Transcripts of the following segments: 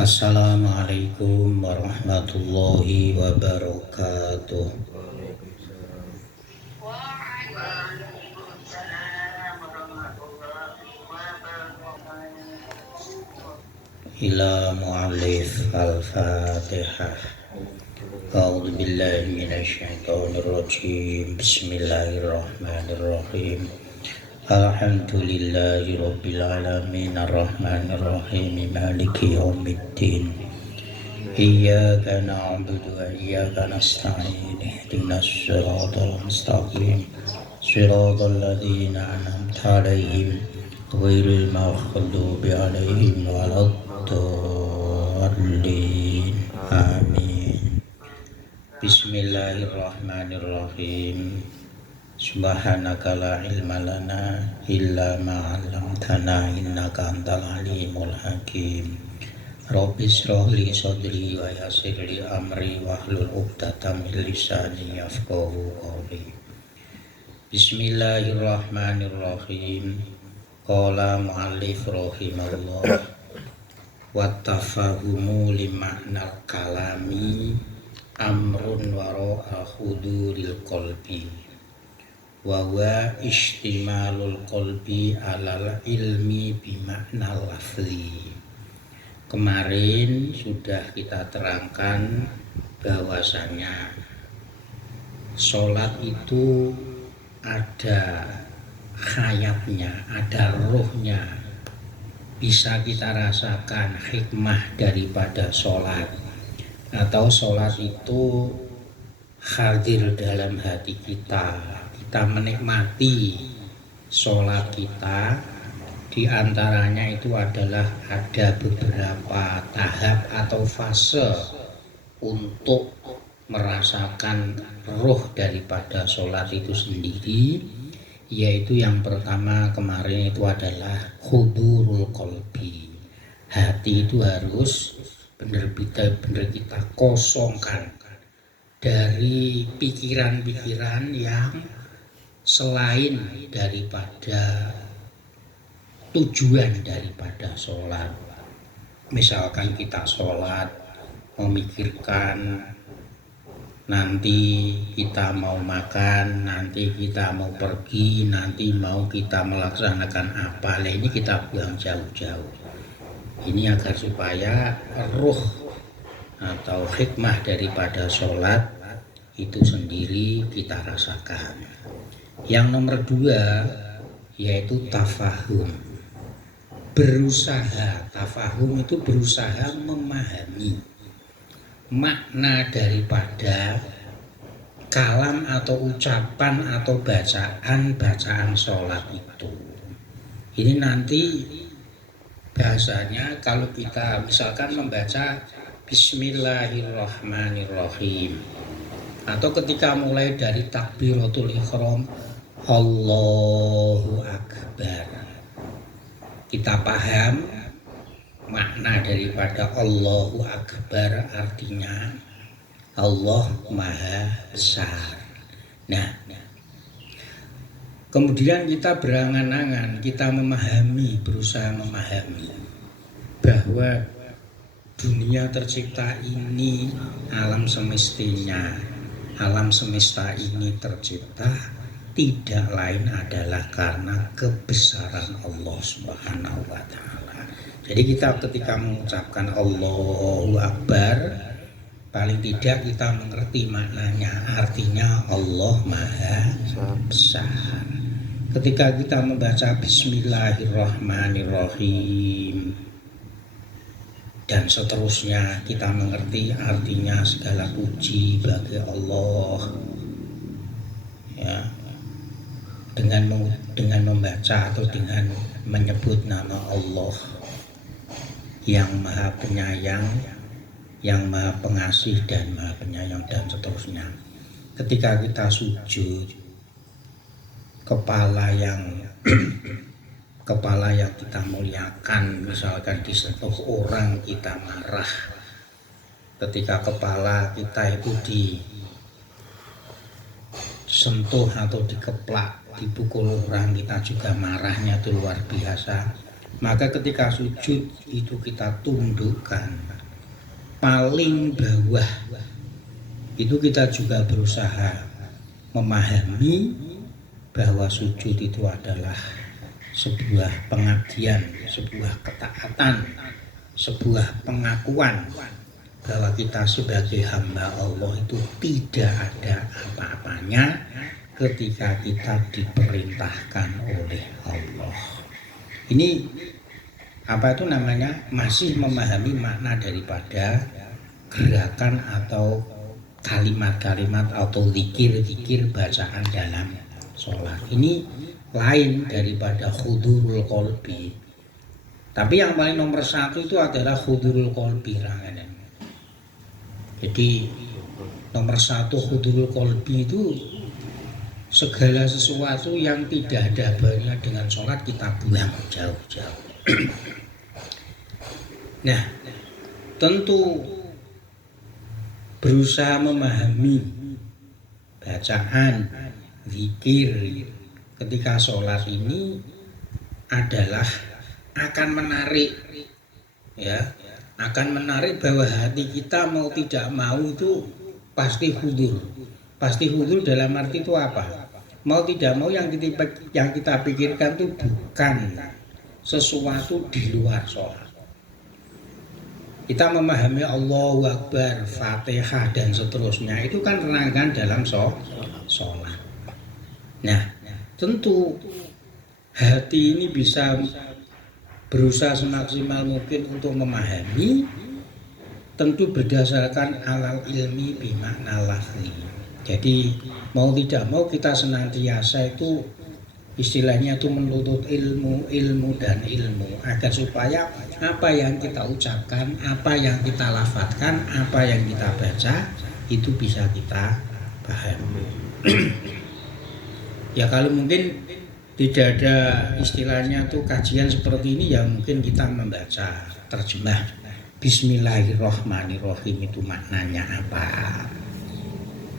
Assalamualaikum warahmatullahi wabarakatuh. Ila mu'allif al-fatihah. A'udzu billahi minasyaitonir rajim. Bismillahirrahmanirrahim. Alhamdulillahi rabbil alamin arrahmanir rahim maliki yaumiddin. Iyyaka na'budu wa iyyaka nasta'in ihdinas siratal mustaqim siratal ladzina an'amta 'alaihim ghairil maghdubi 'alaihim waladdallin. Amin. Bismillahirrahmanirrahim. Subhanaka la ilma lana illa ma 'allamtana innaka antal alimul hakim. Rabbi shrah li sadri wa yassir li amri wahlul 'uqdatam min lisani yafqahu qawli. Bismillahirrahmanirrahim. Qala mu'allif rahimahullah wa tafahumu lima'nal kalami amrun wara'a huduril qalbi wa huwa istimalul qalbi alal ilmi bima'nal lafzi. Kemarin sudah kita terangkan bahwasanya sholat itu ada hayatnya, ada ruhnya. Bisa kita rasakan hikmah daripada sholat, atau sholat itu hadir dalam hati kita. Kita menikmati sholat kita. Di antaranya itu adalah ada beberapa tahap atau fase untuk merasakan ruh daripada sholat itu sendiri, yaitu yang pertama kemarin itu adalah hudurul qalbi. Hati itu harus benar-benar kita kosongkan dari pikiran-pikiran yang selain daripada tujuan daripada sholat. Misalkan kita sholat memikirkan nanti kita mau makan, nanti kita mau pergi, nanti mau kita melaksanakan apa. Nah, ini kita buang jauh-jauh. Ini agar supaya ruh atau hikmah daripada sholat itu sendiri kita rasakan. Yang nomor 2 yaitu tafahum. Berusaha, tafahum itu berusaha memahami makna daripada kalam atau ucapan atau bacaan sholat itu. Ini nanti bahasanya kalau kita misalkan membaca Bismillahirrahmanirrahim, atau ketika mulai dari takbiratul ihram Allahu Akbar, kita paham makna daripada Allahu Akbar, artinya Allah Maha Besar. Nah, kemudian kita berangan-angan, kita berusaha memahami bahwa dunia tercipta ini, alam semesta ini tercipta tidak lain adalah karena kebesaran Allah Subhanahu wa Ta'ala. Jadi kita ketika mengucapkan Allahu Akbar, paling tidak kita mengerti maknanya, artinya Allah Maha Besar. Ketika kita membaca Bismillahirrahmanirrahim dan seterusnya, kita mengerti artinya segala puji bagi Allah. Ya, dengan membaca atau dengan menyebut nama Allah yang Maha Penyayang, yang Maha Pengasih dan Maha Penyayang dan seterusnya. Ketika kita sujud, kepala yang kita muliakan, misalkan disentuh orang kita marah. Ketika kepala kita itu disentuh atau dikeplak, dipukul orang, kita juga marahnya itu luar biasa. Maka ketika sujud itu kita tundukkan paling bawah. Itu kita juga berusaha memahami bahwa sujud itu adalah sebuah pengabdian, sebuah ketaatan, sebuah pengakuan bahwa kita sebagai hamba Allah itu tidak ada apa-apanya ketika kita diperintahkan oleh Allah. Ini apa itu namanya, masih memahami makna daripada gerakan atau kalimat-kalimat atau zikir-zikir bacaan dalam sholat. Ini lain daripada hudurul qalbi. Tapi yang paling nomor satu itu adalah hudurul qalbi. Jadi nomor satu hudurul qalbi itu segala sesuatu yang tidak ada hubungannya dengan sholat kita buang jauh-jauh. Nah, tentu berusaha memahami bacaan, zikir ketika sholat ini adalah akan menarik, ya, akan menarik bahwa hati kita mau tidak mau itu pasti hudur. Pasti hudur dalam arti itu apa? Mau tidak mau yang kita pikirkan itu bukan sesuatu di luar sholat. Kita memahami Allahu Akbar, Fatihah dan seterusnya itu kan rangkaian dalam sholat. Nah, tentu hati ini bisa berusaha semaksimal mungkin untuk memahami, tentu berdasarkan alal ilmi bimakna lafzi. Jadi mau tidak mau kita senantiasa itu istilahnya itu menuntut ilmu dan ilmu agar supaya apa yang kita ucapkan, apa yang kita lafadzkan, apa yang kita baca itu bisa kita pahami. Ya kalau mungkin tidak ada istilahnya tuh kajian seperti ini, ya mungkin kita membaca terjemah Bismillahirrohmanirrohim itu maknanya apa,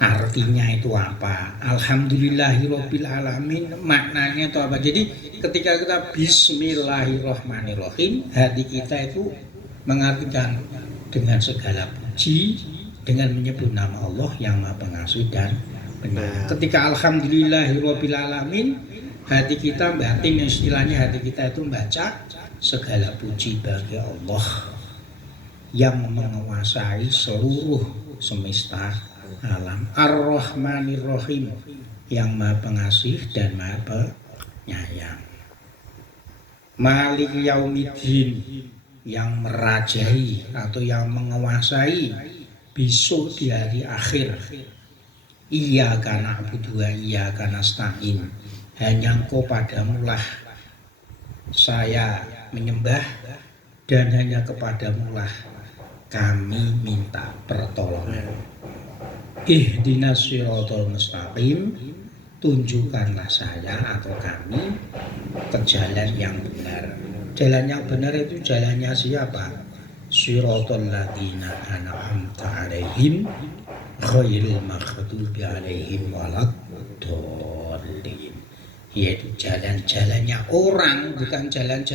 artinya itu apa, Alhamdulillahirabbil alamin maknanya itu apa. Jadi ketika kita Bismillahirrohmanirrohim, hati kita itu mengartikan dengan segala puji, dengan menyebut nama Allah yang Maha Pengasih dan Penyayang. Ketika Alhamdulillahirabbil alamin, hati kita batin, istilahnya hati kita itu membaca segala puji bagi Allah yang menguasai seluruh semesta alam, Ar-Rahmanir-Rahim yang Maha Pengasih dan Maha Penyayang, Malik Yaumiddin yang merajai atau yang menguasai besok di hari akhir, Iyyaka na'budu wa iyyaka nasta'in, hanya Engkau padamulah saya menyembah dan hanya kepadamulah kami minta pertolongan. Ihdinas siratal mustaqim, tunjukkanlah saya atau kami ke jalan yang benar. Jalan yang benar itu jalannya siapa? Siratal ladzina an'amta 'alaihim ghairil maghdubi 'alaihim waladdallin. Yaitu jalan-jalannya orang, bukan jalan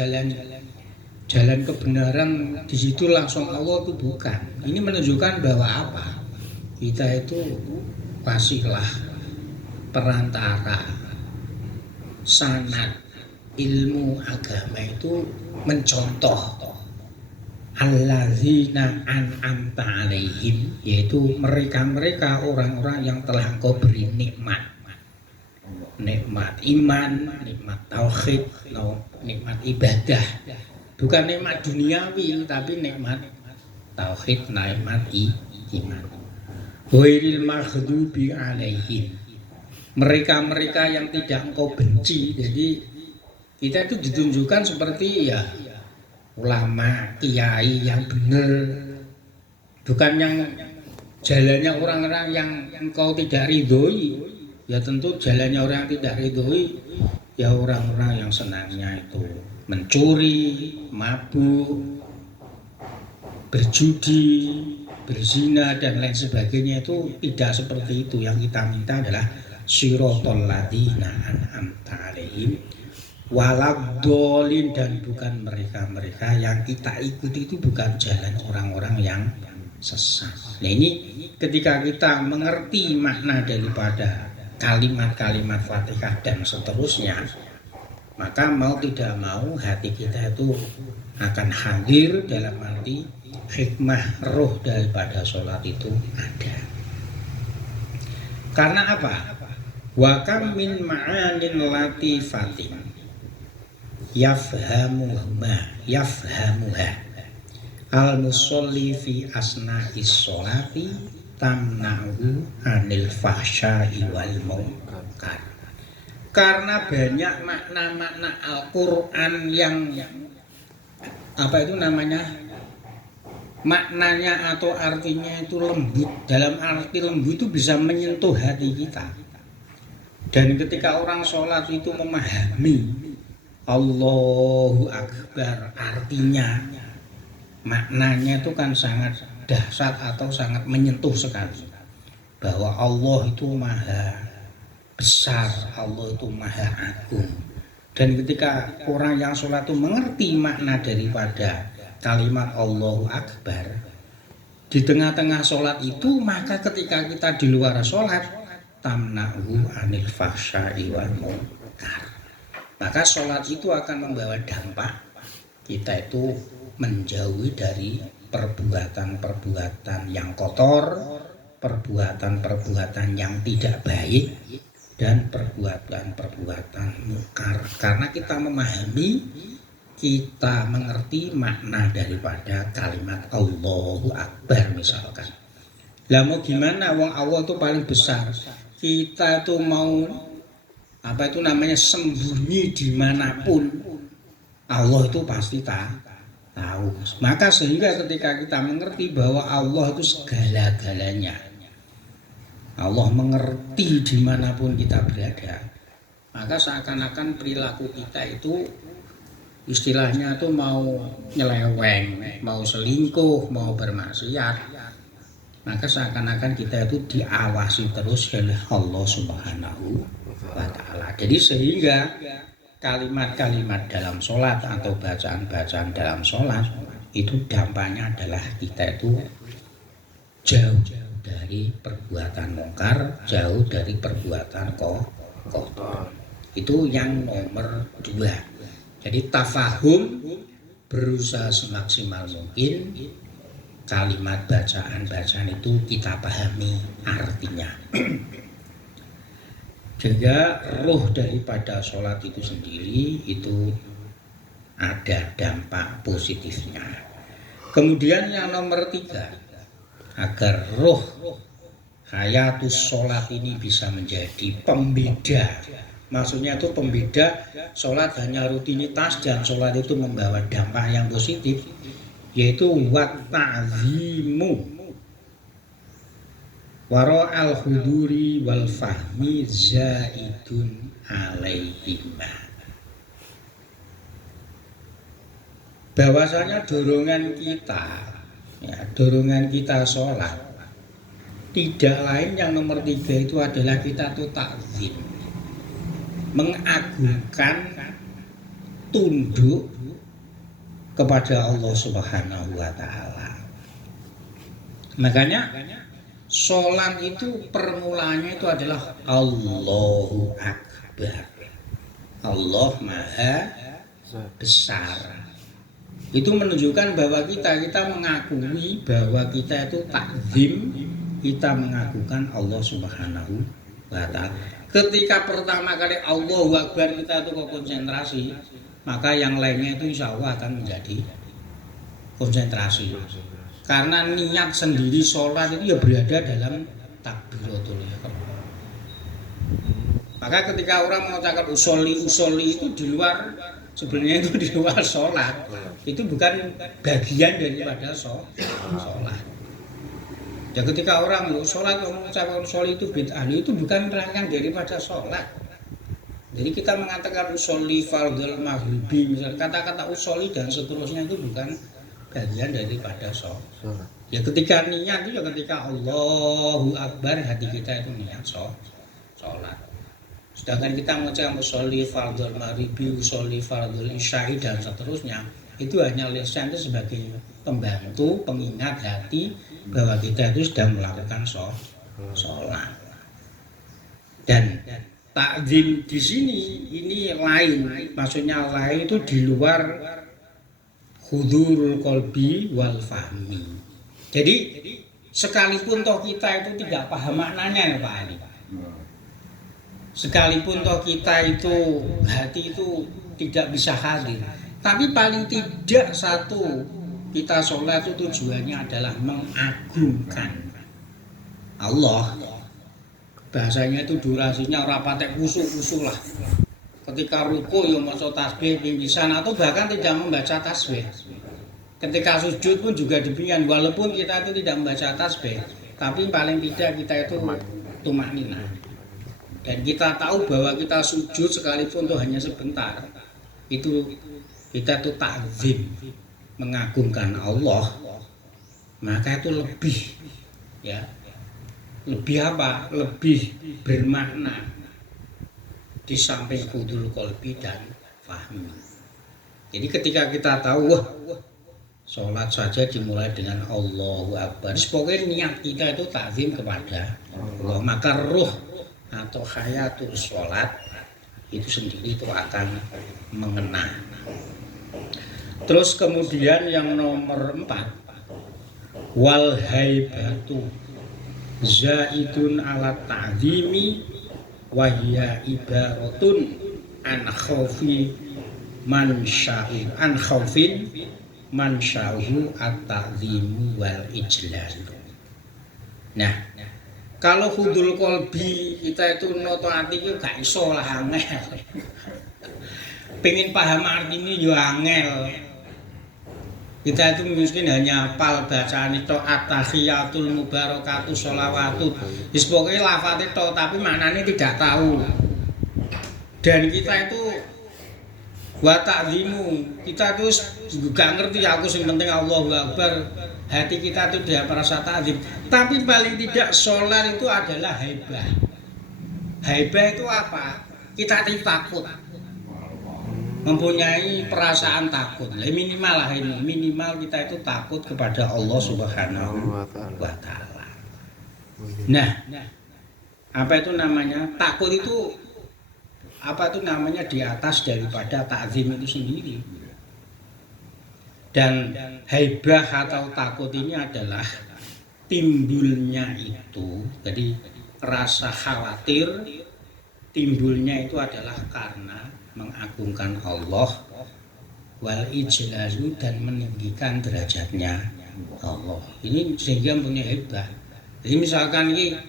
kebenaran. Di situ langsung Allah itu bukan. Ini menunjukkan bahwa apa? Kita itu kasihlah perantara sanad ilmu agama itu mencontoh alladzina an'amta 'alaihim, yaitu mereka-mereka orang-orang yang telah Engkau beri nikmat iman, nikmat tauhid, nikmat ibadah, bukan nikmat duniawi tapi nikmat tauhid, nikmat iman. Ghairil maghdubi 'alaihim, mereka-mereka yang tidak Engkau benci. Jadi kita itu ditunjukkan seperti ya ulama, kiai yang benar, bukan yang jalannya orang-orang yang Engkau tidak ridhoi. Ya tentu jalannya orang yang tidak ridhoi ya orang-orang yang senangnya itu mencuri, mabuk, berjudi, berzina dan lain sebagainya. Itu tidak seperti itu. Yang kita minta adalah siratal ladzina an'amta 'alaihim waladhdallin, dan bukan mereka-mereka yang kita ikuti itu bukan jalan orang-orang yang sesat. Nah ini ketika kita mengerti makna daripada kalimat-kalimat Fatihah dan seterusnya, maka mau tidak mau hati kita itu akan hadir dalam arti hikmah roh daripada sholat itu ada. Karena apa? Wa kam min ma'anin latifatin yafhamuha al-musolli fi asna'is sholati tamna'u anil fahsya'i wal munkar. Karena banyak makna-makna Al-Quran yang apa itu namanya, maknanya atau artinya itu lembut. Dalam arti lembut itu bisa menyentuh hati kita. Dan ketika orang sholat itu memahami Allahu Akbar, artinya maknanya itu kan sangat dahsyat atau sangat menyentuh sekali, bahwa Allah itu maha besar, Allah itu maha agung. Dan ketika orang yang sholat itu mengerti makna daripada kalimat Allahu Akbar di tengah-tengah sholat itu, maka ketika kita di luar sholat, tamna'u anil fahsya'i wal munkar, maka sholat itu akan membawa dampak kita itu menjauhi dari perbuatan-perbuatan yang kotor, perbuatan-perbuatan yang tidak baik, dan perbuatan-perbuatan mungkar. Karena kita memahami, kita mengerti makna daripada kalimat Allahu Akbar misalkan. Lah mau gimana, wong Allah itu paling besar, kita itu mau apa itu namanya sembunyi dimanapun, Allah itu pasti tahu. Maka sehingga ketika kita mengerti bahwa Allah itu segala-galanya, Allah mengerti dimanapun kita berada, maka seakan-akan perilaku kita itu istilahnya tuh mau nyeleweng, mau selingkuh, mau bermaksiat, maka seakan-akan kita itu diawasi terus oleh Allah Subhanahu wa Ta'ala. Jadi sehingga kalimat-kalimat dalam sholat atau bacaan-bacaan dalam sholat itu dampaknya adalah kita itu jauh dari perbuatan mungkar, jauh dari perbuatan kotor. Itu yang nomor 2. Jadi tafahum, berusaha semaksimal mungkin kalimat bacaan-bacaan itu kita pahami artinya. Juga roh daripada sholat itu sendiri itu ada dampak positifnya. Kemudian yang nomor 3, agar roh hayatus sholat ini bisa menjadi pembeda. Maksudnya itu pembeda, sholat hanya rutinitas dan sholat itu membawa dampak yang positif, yaitu wat ta'zimu wara'al huduri wal fahmi zaidun alaihimah. Bahwasanya dorongan kita sholat tidak lain, yang nomor 3 itu adalah kita tuh takzim, mengagungkan, tunduk kepada Allah Subhanahu wa Ta'ala. Makanya sholat itu permulaannya itu adalah Allahu Akbar, Allah Maha Besar. Itu menunjukkan bahwa kita mengakui bahwa kita itu takzim, kita mengagungkan Allah Subhanahu wa Ta'ala. Ketika pertama kali Allahu Akbar kita itu konsentrasi, maka yang lainnya itu insya Allah akan menjadi konsentrasi. Karena niat sendiri sholat itu ya berada dalam takbiratul ihram. Maka ketika orang mengucapkan usolli itu di luar, sebenarnya itu di luar sholat, itu bukan bagian daripada sholat. Ya ketika orang sholat mengucapkan usolli itu bid'ah, itu bukan rangkaian daripada sholat. Jadi kita mengatakan usolli fardhul maghribi, misalnya kata-kata usolli dan seterusnya itu bukan bagian daripada sholat. Ya ketika niat itu ya ketika Allahu Akbar hati kita itu niat sholat. Sedangkan kita mengucapkan sholli fardhul maghribi, sholli fardhul isya'i dan seterusnya, itu hanya lisan itu sebagai pembantu, pengingat hati bahwa kita itu sedang melakukan sholat. Dan takzim di sini ini lain, maksudnya lain itu di luar hudurul qalbi wal fahmi. Jadi sekalipun toh kita itu tidak paham maknanya ya Pak Ali, sekalipun toh kita itu hati itu tidak bisa hadir, tapi paling tidak satu, kita sholat itu tujuannya adalah mengagungkan Allah. Bahasanya itu durasinya ora patek kusuk-kusuk lah. Ketika ruku ya maca tasbih pinggisan atau bahkan tidak membaca tasbih. Ketika sujud pun juga demikian, walaupun kita itu tidak membaca tasbih, tapi paling tidak kita itu tumakninah. Dan kita tahu bahwa kita sujud sekalipun itu hanya sebentar, itu kita itu takzim, mengagungkan Allah, maka itu lebih, ya, lebih apa? Lebih bermakna di samping hudul qalbi dan fahmi. Jadi ketika kita tahu, wah, sholat saja dimulai dengan Allahu Akbar, pokoknya niat kita itu takzim kepada Allah, maka ruh atau hayatul sholat itu sendiri itu akan mengena. Terus kemudian yang nomor 4, wal haibatu zaidun ala ta'zimi wa hiya ibaratun an khaufi man sya'u an khaufin man sya'u at-ta'zimu wal ijlal. Nah, kalau hudul kolbi kita itu noto hati itu gak iso lah, angel. Pengen paham artinya juga angel. Kita itu mungkin hanya hafal bacaan itu at-tahiyatul mubarakatuh sholawatut. Pokoknya lafadz itu tapi maknanya tidak tahu. Dan kita itu wa ta'zimu, kita tuh gak ngerti aku yang penting Allahu Akbar. Hati kita itu tidak merasa ta'zim. Tapi paling tidak sholat itu adalah haibah. Haibah itu apa? Kita takut, mempunyai perasaan takut. Minimal lah ini, minimal kita itu takut kepada Allah Subhanahu wa Ta'ala. Nah, apa itu namanya? Takut itu apa itu namanya di atas daripada ta'zim itu sendiri. Dan haibah atau takut ini adalah timbulnya itu, jadi rasa khawatir timbulnya itu adalah karena mengagungkan Allah wal ijlalu dan meninggikan derajatnya Allah. Ini sehingga punya haibah. Jadi misalkan ini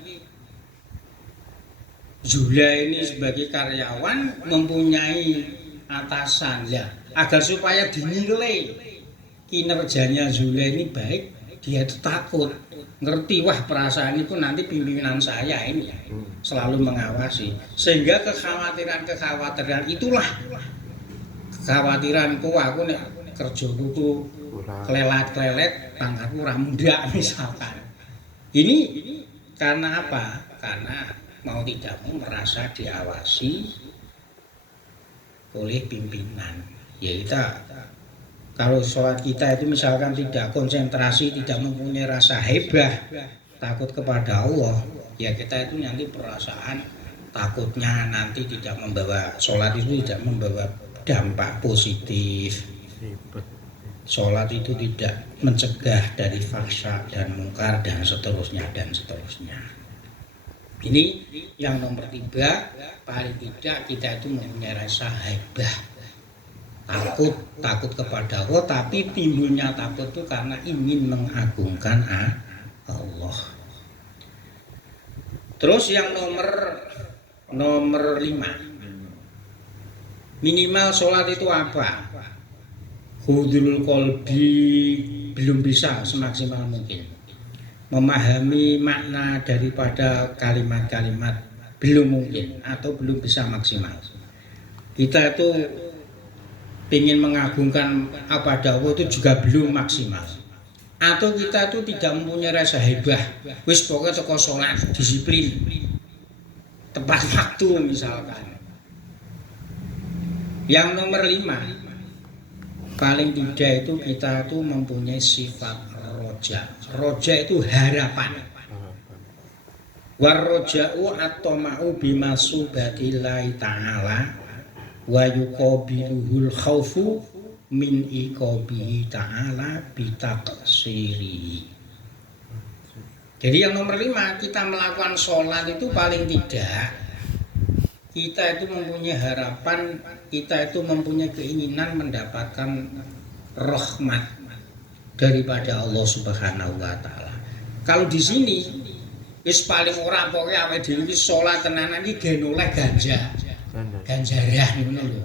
Zula ini sebagai karyawan mempunyai atasan ya, agar supaya dinilai kinerjanya Zula ini baik, dia itu takut, ngerti, wah perasaan itu nanti pimpinan saya ini selalu mengawasi, sehingga kekhawatiran itulah kekhawatiranku, aku nek kerjaku kelelat-kelelet pangkatku ora muda misalkan. Ini karena apa? Karena mau tidak mau merasa diawasi oleh pimpinan. Ya kita kalau sholat kita itu misalkan tidak konsentrasi, tidak mempunyai rasa hebah, takut kepada Allah, ya kita itu nanti perasaan takutnya nanti tidak membawa, sholat itu tidak membawa dampak positif. Sholat itu tidak mencegah dari fahsya dan mungkar dan seterusnya dan seterusnya. Ini yang nomor 3, paling tidak kita itu mempunyai rasa hebah. Takut kepada Allah, tapi timbulnya takut itu karena ingin mengagungkan Allah. Terus yang nomor 5, minimal sholat itu apa? Hudul qalbi, belum bisa semaksimal mungkin memahami makna daripada kalimat-kalimat, belum mungkin atau belum bisa maksimal. Kita itu ingin mengagungkan kepada Allah itu juga belum maksimal, atau kita itu tidak mempunyai rasa hebah, wis pokoknya teko sholat disiplin, tepat waktu misalkan. Yang nomor 5, paling tidak itu kita tuh mempunyai sifat roja. Roja itu harapan. Warroja'u at-tama'u bimasubatillahi ta'ala wa yuqabiluhul khaufu min iqabihi ta'ala bitaqsirihi. Jadi yang nomor 5, kita melakukan sholat itu paling tidak kita itu mempunyai harapan, kita itu mempunyai keinginan mendapatkan rahmat daripada Allah Subhanahu wa taala. Kalau di sini wis paling ora pokoke awake dhewe iki salat tenanan iki gen oleh ganjaran ngono lho.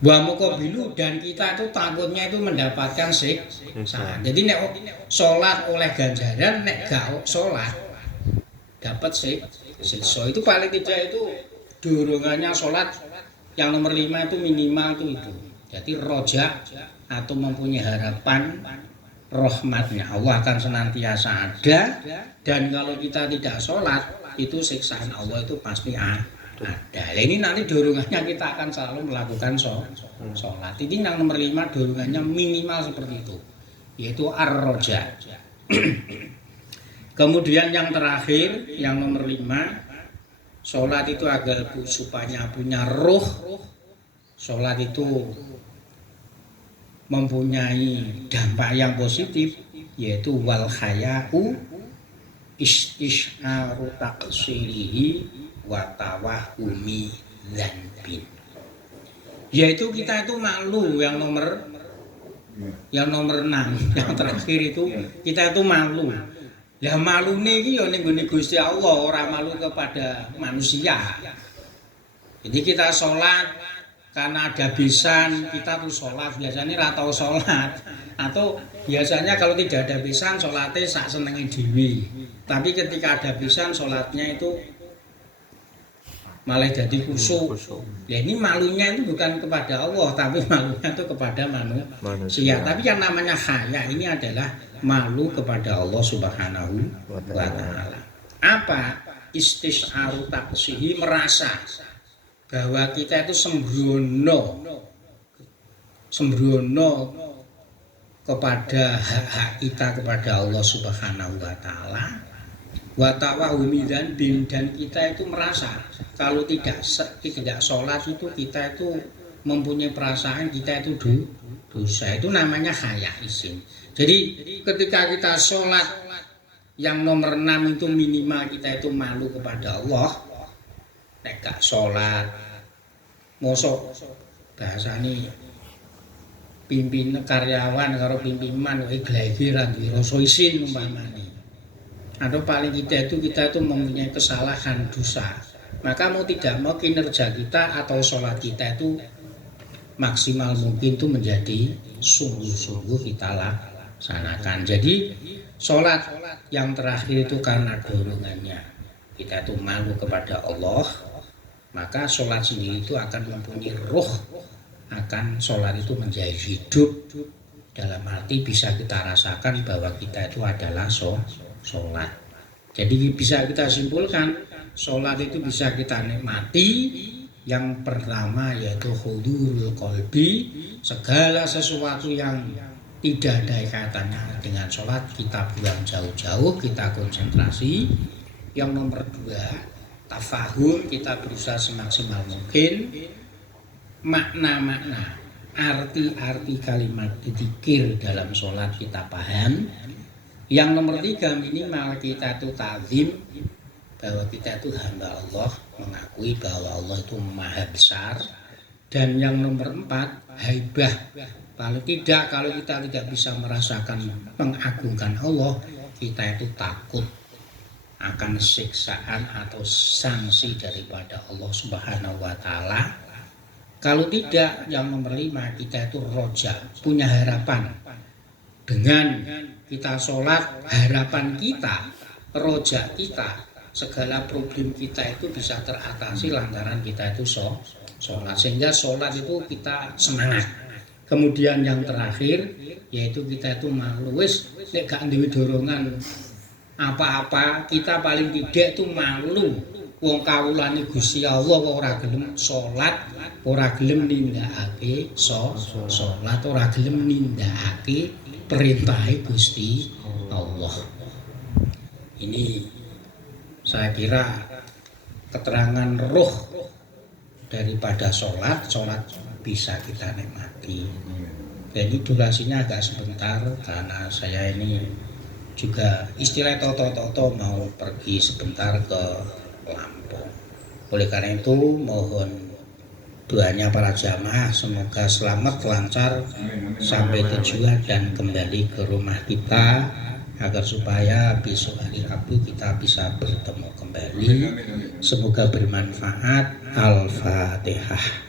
Wa muqabilu, dan kita itu takutnya itu mendapatkan siksa. Jadi nek salat oleh ganjaran, nek gak salat dapat siksa. Itu paling tidak itu dorongannya salat yang nomor 5 itu minimal itu. Jadi roja atau mempunyai harapan rahmatnya Allah akan senantiasa ada, dan kalau kita tidak sholat itu siksaan Allah itu pasti ada. Ini nanti dorongannya kita akan selalu melakukan sholat. Ini yang nomor 5 dorongannya minimal seperti itu, yaitu ar-roja. Kemudian yang terakhir yang nomor 5, sholat itu agar supaya punya ruh. Sholat itu mempunyai dampak yang positif, yaitu wal haya'u istisharu taqsirihi wa tawahumi dzanbin. Yaitu kita itu malu, yang nomor 6 yang terakhir itu kita itu malu. Lah malune iki ya ning gone Gusti Allah, ora malu kepada manusia. Jadi kita sholat karena ada besan, kita tuh sholat biasanya ora tau sholat, atau biasanya kalau tidak ada besan sholatnya sak senenge dhewe. Tapi ketika ada besan sholatnya itu malah jadi khusyuk. Ya ini malunya itu bukan kepada Allah, tapi malunya itu kepada manusia. Tapi yang namanya haya ini adalah malu kepada Allah Subhanahu wa taala. Apa? Istisharu taqsihi, merasa bahwa kita itu sembrono kepada hak-hak kita kepada Allah Subhanahu wa taala. Wa tawahumi dzanbin, dan kita itu merasa kalau tidak sholat itu kita itu mempunyai perasaan kita itu dosa. Itu namanya haya isim. Jadi ketika kita sholat yang nomor 6 itu minimal kita itu malu kepada Allah. Nek gak sholat mosok bahasane pimpinan karyawan karo pimpinan wae glaigiran rasa isin umpamane. Atau paling kita itu mempunyai kesalahan dosa. Maka mau tidak mau kinerja kita atau sholat kita itu maksimal mungkin itu menjadi sungguh-sungguh kita laksanakan. Jadi sholat yang terakhir itu karena dorongannya kita itu malu kepada Allah, maka sholat sendiri itu akan mempunyai ruh, akan sholat itu menjadi hidup, dalam arti bisa kita rasakan bahwa kita itu adalah sholat. Jadi bisa kita simpulkan sholat itu bisa kita nikmati. Yang pertama yaitu hudurul qalbi, segala sesuatu yang tidak ada kaitannya dengan sholat kita buang jauh-jauh, kita konsentrasi. Yang nomor 2, tafahum, kita berusaha semaksimal mungkin makna-makna, arti-arti kalimat dzikir dalam sholat kita paham. Yang nomor 3, minimal kita itu ta'zim, bahwa kita itu hamba Allah, mengakui bahwa Allah itu maha besar. Dan yang nomor 4, haibah, paling tidak kalau kita tidak bisa merasakan mengagungkan Allah, kita itu takut akan siksaan atau sanksi daripada Allah Subhanahu wa taala. Kalau tidak, yang nomor 5, kita itu roja, punya harapan. Dengan kita sholat, harapan kita, roja kita, segala problem kita itu bisa teratasi lantaran kita itu sholat. Sehingga sholat itu kita semangat. Kemudian yang terakhir yaitu kita itu malu, wis nek gak duwe dorongan apa-apa, kita paling tidak itu malu wong kawulane Gusti Allah ora gelem salat, ora gelem nindakake salat, ora gelem nindakake perintahe Gusti Allah. Ini saya kira keterangan roh daripada sholat bisa kita nikmati. Jadi durasinya agak sebentar karena saya ini juga istilah toto mau pergi sebentar ke Lampung. Oleh karena itu mohon doanya para jamaah semoga selamat lancar sampai tujuan dan kembali ke rumah kita agar supaya besok hari Rabu kita bisa bertemu kembali. Semoga bermanfaat. Al-Fatihah.